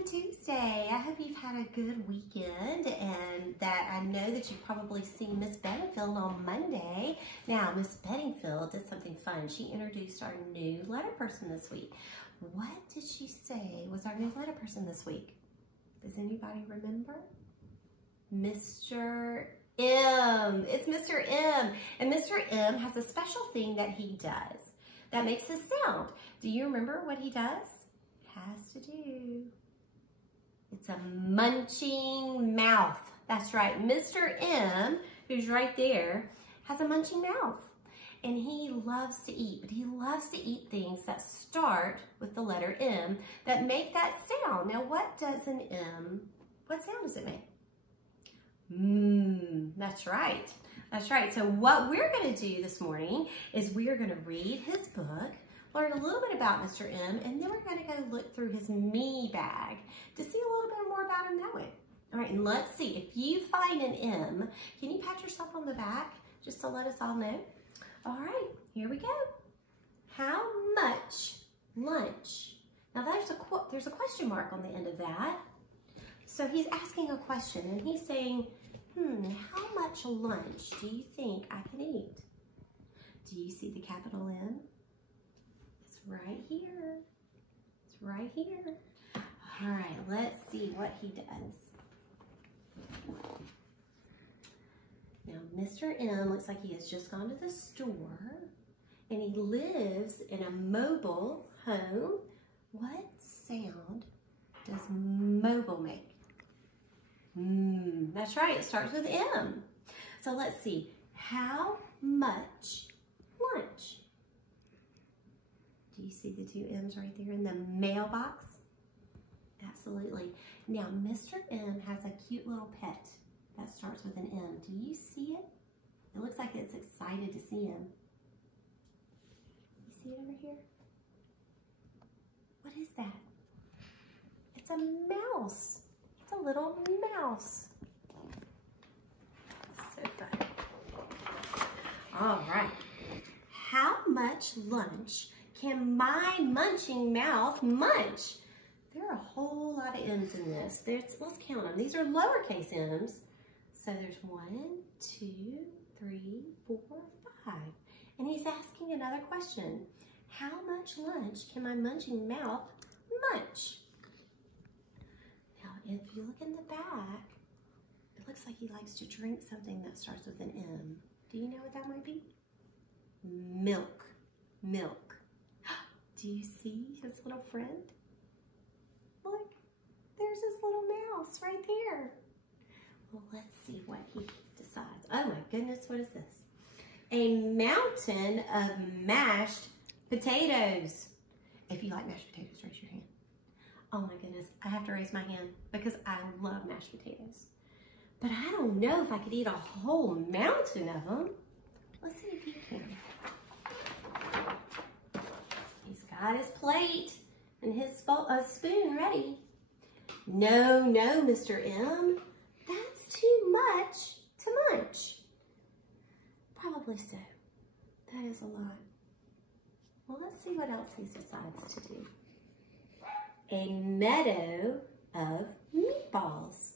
Happy Tuesday. I hope you've had a good weekend and that I know that you've probably seen Miss Bedingfield on Monday. Now, Miss Bedingfield did something fun. She introduced our new letter person this week. What did she say was our new letter person this week? Does anybody remember? Mr. M. It's Mr. M. And Mr. M has a special thing that he does that makes a sound. Do you remember what he does? Has to do. It's a munching mouth. That's right. Mr. M, who's right there, has a munching mouth. And he loves to eat, but he loves to eat things that start with the letter M that make that sound. Now, what does an M, what sound does it make? That's right. That's right. So what we're going to do this morning is we're going to read his book, learn a little bit about Mr. M, and then we're going to go look through his me bag to see a little bit more about him that way. All right, and let's see. If you find an M, can you pat yourself on the back just to let us all know? All right, here we go. How much lunch? Now there's a question mark on the end of that. So he's asking a question, and he's saying, how much lunch do you think I can eat? Do you see the capital M? It's right here. It's right here. All right, let's see what he does. Now, Mr. M looks like he has just gone to the store, and he lives in a mobile home. What sound does mobile make? That's right, it starts with M. So let's see, how much lunch? Do you see the two M's right there in the mailbox? Absolutely. Now, Mr. M has a cute little pet that starts with an M. Do you see it? It looks like it's excited to see him. You see it over here? What is that? It's a mouse. It's a little mouse. So fun. All right. How much lunch can my munching mouth munch? There are a whole lot of M's in this. Let's count them. These are lowercase M's. So there's 1, 2, 3, 4, 5. And he's asking another question. How much lunch can my munching mouth munch? Now, if you look in the back, it looks like he likes to drink something that starts with an M. Do you know what that might be? Milk. Milk. Do you see his little friend? Look, there's his little mouse right there. Well, let's see what he decides. Oh my goodness, what is this? A mountain of mashed potatoes. If you like mashed potatoes, raise your hand. Oh my goodness, I have to raise my hand because I love mashed potatoes. But I don't know if I could eat a whole mountain of them. Let's see if he can. He's got his plate and his spoon ready. No, no, Mr. M. That's too much to munch. Probably so. That is a lot. Well, let's see what else he decides to do. A meadow of meatballs.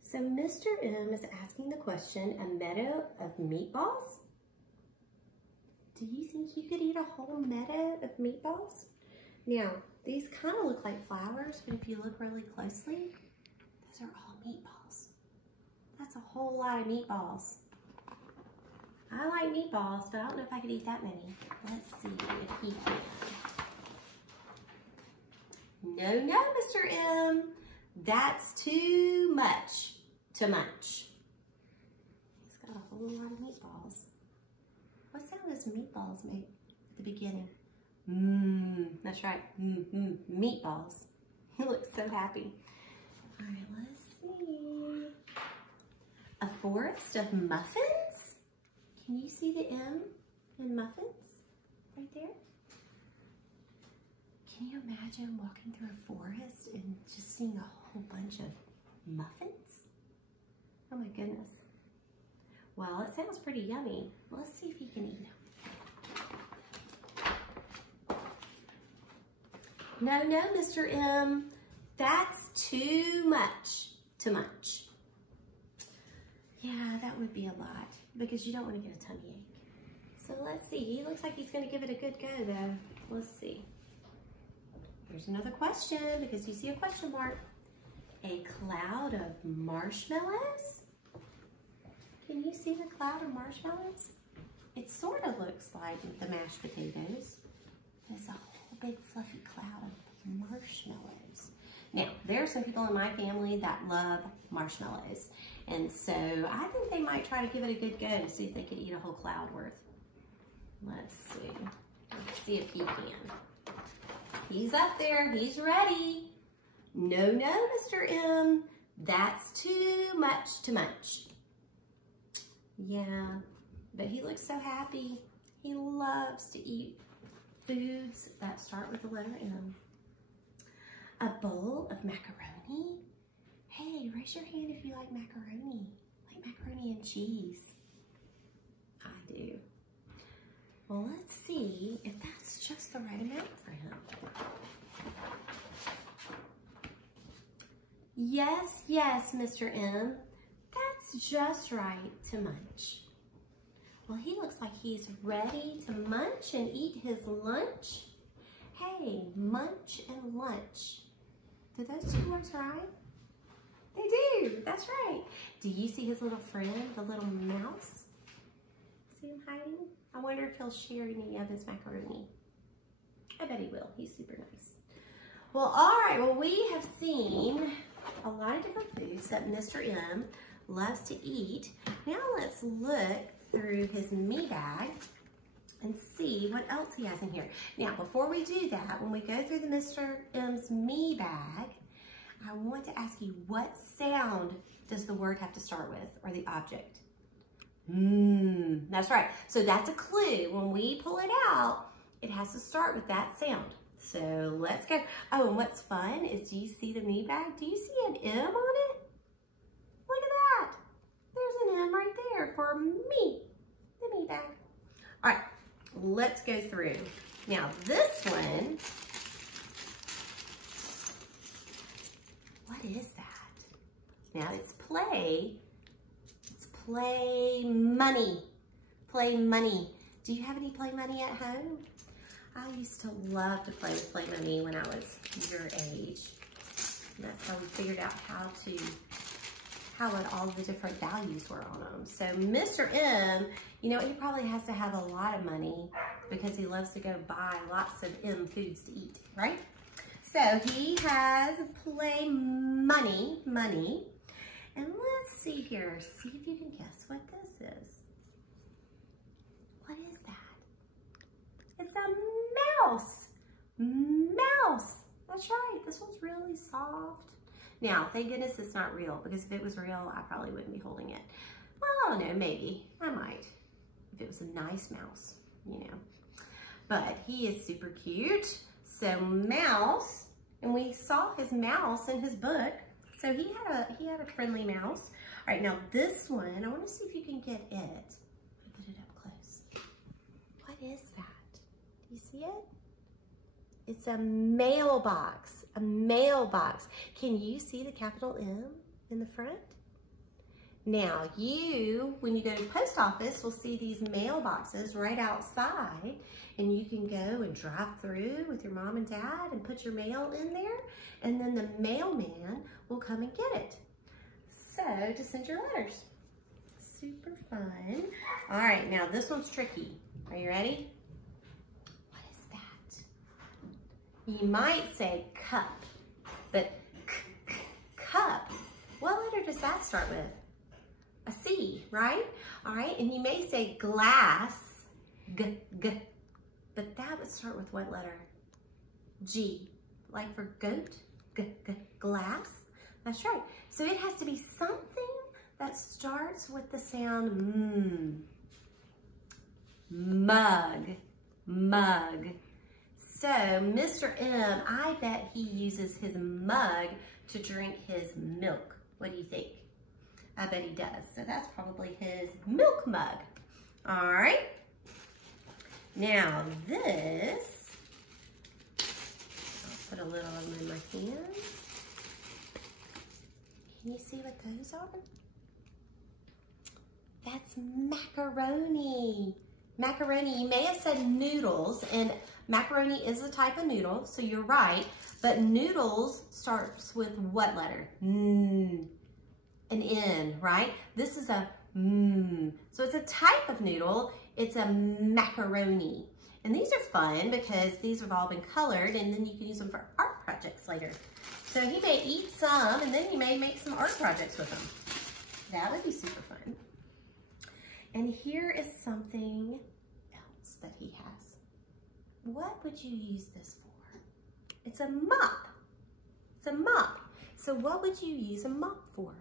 So Mr. M is asking the question, a meadow of meatballs? Do you think you could eat a whole meadow of meatballs? Now, these kind of look like flowers, but if you look really closely, those are all meatballs. That's a whole lot of meatballs. I like meatballs, but I don't know if I could eat that many. Let's see if he can. No, no, Mr. M. That's too much to munch. He's got a whole lot of meatballs. What sound does meatballs make at the beginning? That's right. Meatballs. He looks so happy. All right, let's see. A forest of muffins? Can you see the M in muffins right there? Can you imagine walking through a forest and just seeing a whole bunch of muffins? Oh my goodness. Well, it sounds pretty yummy. Let's see if he can eat them. No, no, Mr. M. That's too much to munch. Yeah, that would be a lot because you don't want to get a tummy ache. So let's see. He looks like he's going to give it a good go, though. Let's see. Here's another question because you see a question mark. A cloud of marshmallows? Can you see the cloud of marshmallows? It sort of looks like the mashed potatoes. There's a whole big fluffy cloud of marshmallows. Now, there are some people in my family that love marshmallows. And so I think they might try to give it a good go to see if they could eat a whole cloud worth. Let's see. Let's see if he can. He's up there. He's ready. No, no, Mr. M. That's too much to munch. Yeah, but he looks so happy. He loves to eat foods that start with the letter M. A bowl of macaroni? Hey, raise your hand if you like macaroni. Like macaroni and cheese. I do. Well, let's see if that's just the right amount for him. Yes, yes, Mr. M. That's just right to munch. Well, he looks like he's ready to munch and eat his lunch. Hey, munch and lunch. Do those two words rhyme? They do, that's right. Do you see his little friend, the little mouse? See him hiding? I wonder if he'll share any of his macaroni. I bet he will, he's super nice. Well, all right, well, we have seen a lot of different foods that Mr. M loves to eat. Now let's look through his me bag and see what else he has in here. Now, before we do that, when we go through the Mr. M's me bag, I want to ask you, what sound does the word have to start with, or the object? That's right. So that's a clue. When we pull it out, it has to start with that sound. So let's go. Oh, and what's fun is, do you see the me bag? Do you see an M on it? Look at that. There's an M right there for me, the me bag. All right, let's go through. Now this one, what is that? Now it's play. It's play money. Play money. Do you have any play money at home? I used to love to play with play money when I was your age. And that's how we figured out how all the different values were on them. So Mr. M, you know, he probably has to have a lot of money because he loves to go buy lots of M foods to eat, right? So he has play money. And let's see here, see if you can guess what this is. What is that? It's a mouse. Mouse. That's right. This one's really soft. Now, thank goodness it's not real, because if it was real, I probably wouldn't be holding it. Well, I don't know, maybe. I might. If it was a nice mouse, you know. But he is super cute. So mouse, and we saw his mouse in his book. So he had a friendly mouse. All right, now this one, I want to see if you can get it. Put it up close. What is that? Do you see it? It's a mailbox, a mailbox. Can you see the capital M in the front? Now you, when you go to the post office, will see these mailboxes right outside, and you can go and drive through with your mom and dad and put your mail in there, and then the mailman will come and get it. So, to send your letters. Super fun. All right, now this one's tricky. Are you ready? What is that? You might say cup, but cup, what letter does that start with? A C, right? All right, and you may say glass, g, but that would start with what letter? G, like for goat, glass. That's right. So it has to be something that starts with the sound mug. So Mr. M, I bet he uses his mug to drink his milk. What do you think? I bet he does. So that's probably his milk mug. All right. Now this, I'll put a little of them in my hands. Can you see what those are? That's macaroni. Macaroni, you may have said noodles, and macaroni is a type of noodle, so you're right, but noodles starts with what letter? An N, right? This is a so it's a type of noodle. It's a macaroni. And these are fun because these have all been colored, and then you can use them for art projects later. So he may eat some, and then you may make some art projects with them. That would be super fun. And here is something else that he has. What would you use this for? It's a mop. It's a mop. So what would you use a mop for?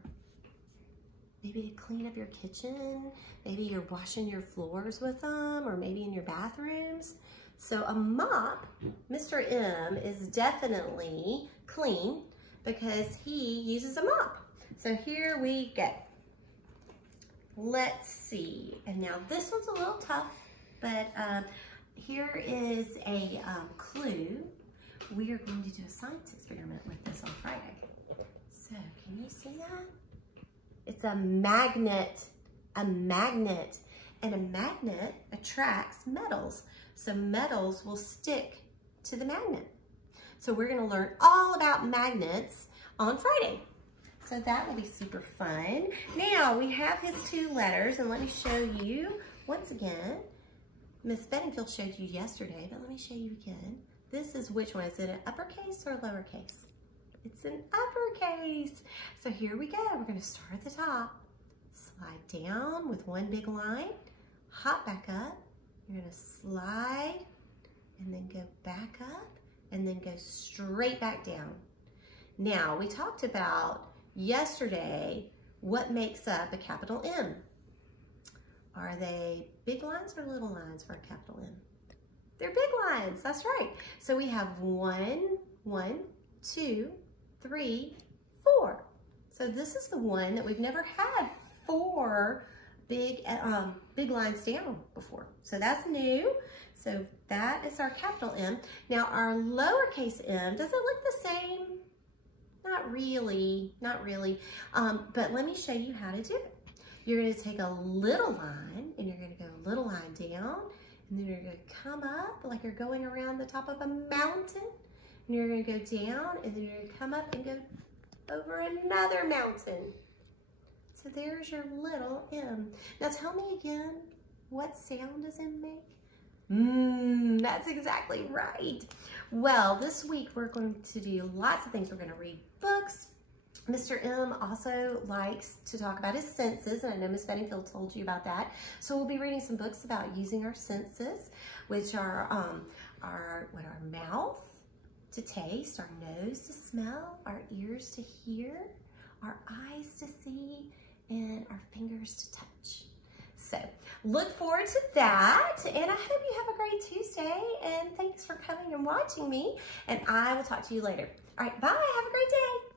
Maybe to clean up your kitchen. Maybe you're washing your floors with them, or maybe in your bathrooms. So a mop, Mr. M is definitely clean because he uses a mop. So here we go. Let's see. And now this one's a little tough, but here is a clue. We are going to do a science experiment with this on Friday. So can you see that? It's a magnet, and a magnet attracts metals. So metals will stick to the magnet. So we're gonna learn all about magnets on Friday. So that will be super fun. Now we have his two letters, and let me show you once again. Miss Bedingfield showed you yesterday, but let me show you again. This is which one? Is it an uppercase or a lowercase? It's an uppercase. So here we go. We're gonna start at the top. Slide down with one big line, hop back up. You're gonna slide and then go back up and then go straight back down. Now, we talked about yesterday what makes up a capital M. Are they big lines or little lines for a capital M? They're big lines, that's right. So we have 1, 2, 3, 4. So this is the one that we've never had 4 big lines down before. So that's new. So that is our capital M. Now our lowercase m, does it look the same? Not really, not really. But let me show you how to do it. You're gonna take a little line and you're gonna go a little line down, and then you're gonna come up like you're going around the top of a mountain, and you're gonna go down, and then you're gonna come up and go over another mountain. So there's your little M. Now tell me again, what sound does M make? That's exactly right. Well, this week we're going to do lots of things. We're going to read books. Mr. M also likes to talk about his senses, and I know Miss Bedingfield told you about that. So we'll be reading some books about using our senses, which are our mouth to taste, our nose to smell, our ears to hear, our eyes to see, and our fingers to touch. So look forward to that, and I hope you have a great Tuesday, and thanks for coming and watching me, and I will talk to you later. All right, bye, have a great day.